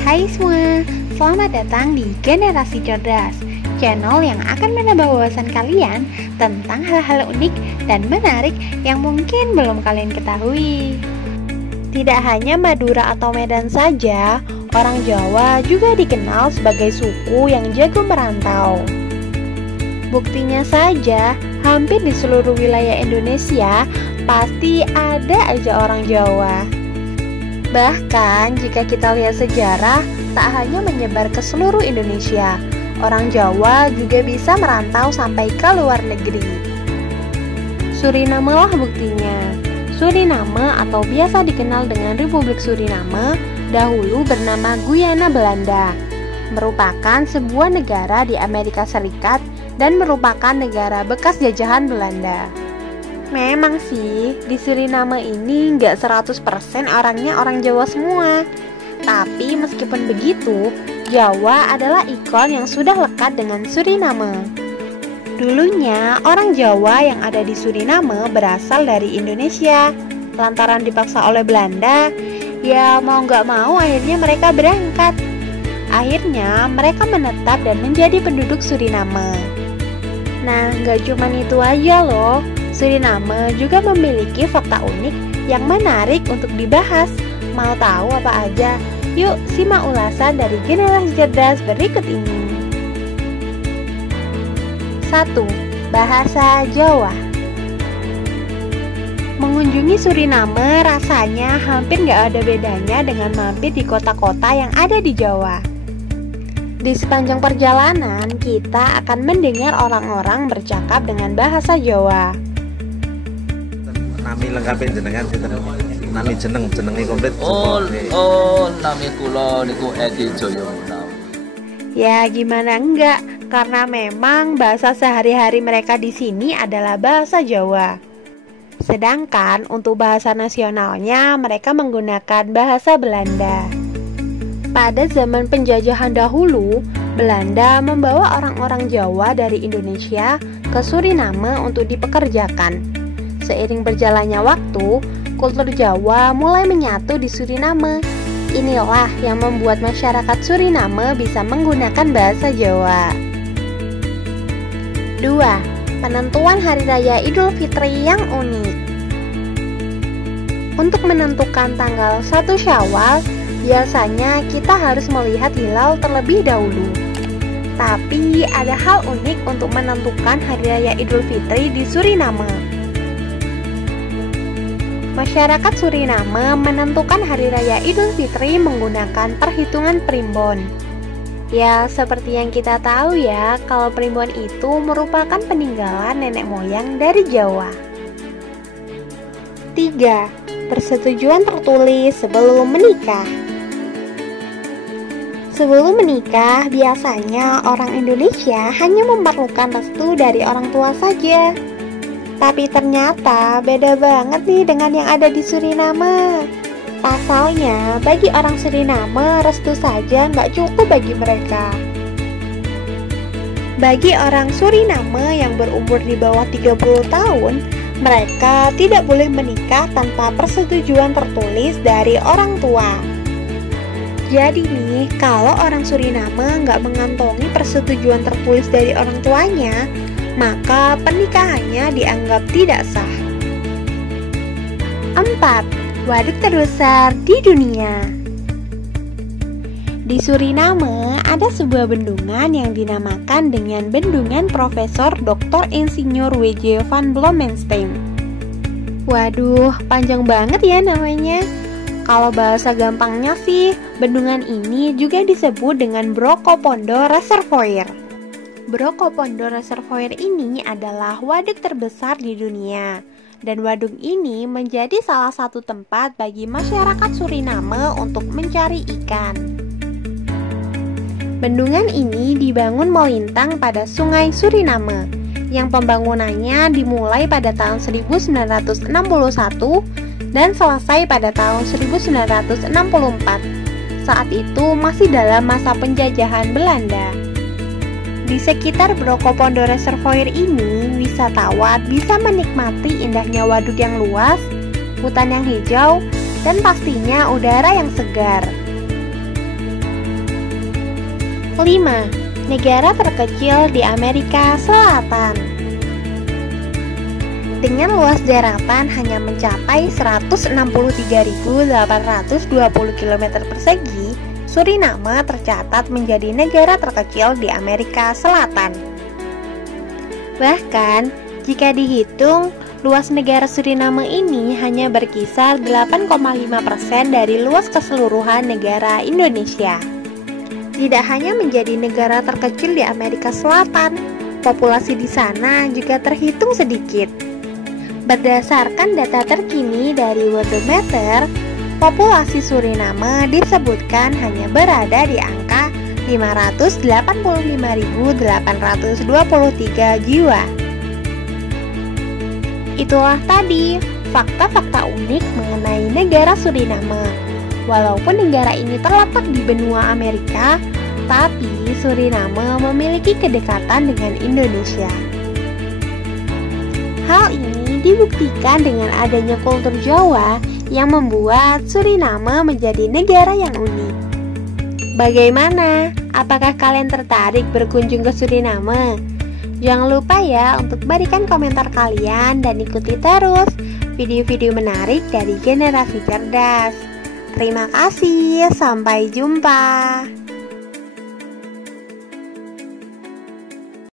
Hai semua, selamat datang di Generasi Cerdas, channel yang akan menambah wawasan kalian tentang hal-hal unik dan menarik yang mungkin belum kalian ketahui. Tidak hanya Madura atau Medan saja, orang Jawa juga dikenal sebagai suku yang jago merantau. Buktinya saja, hampir di seluruh wilayah Indonesia pasti ada aja orang Jawa. Bahkan jika kita lihat sejarah, tak hanya menyebar ke seluruh Indonesia, orang Jawa juga bisa merantau sampai ke luar negeri. Suriname lah buktinya. Suriname atau biasa dikenal dengan Republik Suriname, dahulu bernama Guyana Belanda, merupakan sebuah negara di Amerika Serikat dan merupakan negara bekas jajahan Belanda. Memang sih, di Suriname ini nggak 100% orangnya orang Jawa semua. Tapi meskipun begitu, Jawa adalah ikon yang sudah lekat dengan Suriname. Dulunya, orang Jawa yang ada di Suriname berasal dari Indonesia. Lantaran dipaksa oleh Belanda, ya mau nggak mau akhirnya mereka berangkat. Akhirnya, mereka menetap dan menjadi penduduk Suriname. Nah, nggak cuma itu aja loh. Suriname juga memiliki fakta unik yang menarik untuk dibahas. Mau tahu apa aja? Yuk simak ulasan dari Generasi Cerdas berikut ini. 1. Bahasa Jawa. Mengunjungi Suriname rasanya hampir gak ada bedanya dengan mampir di kota-kota yang ada di Jawa. Di sepanjang perjalanan, kita akan mendengar orang-orang bercakap dengan bahasa Jawa. Nami lengkapin jenengan nami jenengi komplit. Nami kula niku Edi Joyo Munau. Ya gimana enggak, karena memang bahasa sehari-hari mereka di sini adalah bahasa Jawa. Sedangkan untuk bahasa nasionalnya mereka menggunakan bahasa Belanda. Pada zaman penjajahan dahulu, Belanda membawa orang-orang Jawa dari Indonesia ke Suriname untuk dipekerjakan. Seiring berjalannya waktu, kultur Jawa mulai menyatu di Suriname. Inilah yang membuat masyarakat Suriname bisa menggunakan bahasa Jawa. 2. Penentuan Hari Raya Idul Fitri yang unik. Untuk menentukan tanggal 1 Syawal, biasanya kita harus melihat hilal terlebih dahulu. Tapi ada hal unik untuk menentukan Hari Raya Idul Fitri di Suriname. Masyarakat Suriname menentukan Hari Raya Idul Fitri menggunakan perhitungan primbon. Ya, seperti yang kita tahu ya, kalau primbon itu merupakan peninggalan nenek moyang dari Jawa. 3. Persetujuan tertulis sebelum menikah. Sebelum menikah, biasanya orang Indonesia hanya memerlukan restu dari orang tua saja. Tapi ternyata beda banget nih dengan yang ada di Suriname. Pasalnya, bagi orang Suriname, restu saja nggak cukup bagi mereka. Bagi orang Suriname yang berumur di bawah 30 tahun, mereka tidak boleh menikah tanpa persetujuan tertulis dari orang tua. Jadi nih, kalau orang Suriname nggak mengantongi persetujuan tertulis dari orang tuanya, maka pernikahannya dianggap tidak sah. 4. Waduk terbesar di dunia. Di Suriname ada sebuah bendungan yang dinamakan dengan Bendungan Profesor Dr. Insinyur W.J. van Bloemensteen. Waduh, panjang banget ya namanya. Kalau bahasa gampangnya sih, bendungan ini juga disebut dengan Brokopondo Reservoir. Brokopondo Reservoir ini adalah waduk terbesar di dunia, dan waduk ini menjadi salah satu tempat bagi masyarakat Suriname untuk mencari ikan. Bendungan ini dibangun melintang pada Sungai Suriname, yang pembangunannya dimulai pada tahun 1961 dan selesai pada tahun 1964. Saat itu masih dalam masa penjajahan Belanda. Di sekitar Brokopondo Reservoir ini, wisatawan bisa menikmati indahnya waduk yang luas, hutan yang hijau, dan pastinya udara yang segar. 5. Negara terkecil di Amerika Selatan. Dengan luas daratan hanya mencapai 163.820 km persegi, Suriname tercatat menjadi negara terkecil di Amerika Selatan. Bahkan, jika dihitung, luas negara Suriname ini hanya berkisar 8,5% dari luas keseluruhan negara Indonesia. Tidak hanya menjadi negara terkecil di Amerika Selatan, populasi di sana juga terhitung sedikit. Berdasarkan data terkini dari Worldometer, populasi Suriname disebutkan hanya berada di angka 585.823 jiwa. Itulah tadi fakta-fakta unik mengenai negara Suriname. Walaupun negara ini terletak di benua Amerika, tapi Suriname memiliki kedekatan dengan Indonesia. Hal ini dibuktikan dengan adanya kultur Jawa yang membuat Suriname menjadi negara yang unik. Bagaimana? Apakah kalian tertarik berkunjung ke Suriname? Jangan lupa ya untuk berikan komentar kalian dan ikuti terus video-video menarik dari Generasi Cerdas. Terima kasih, sampai jumpa.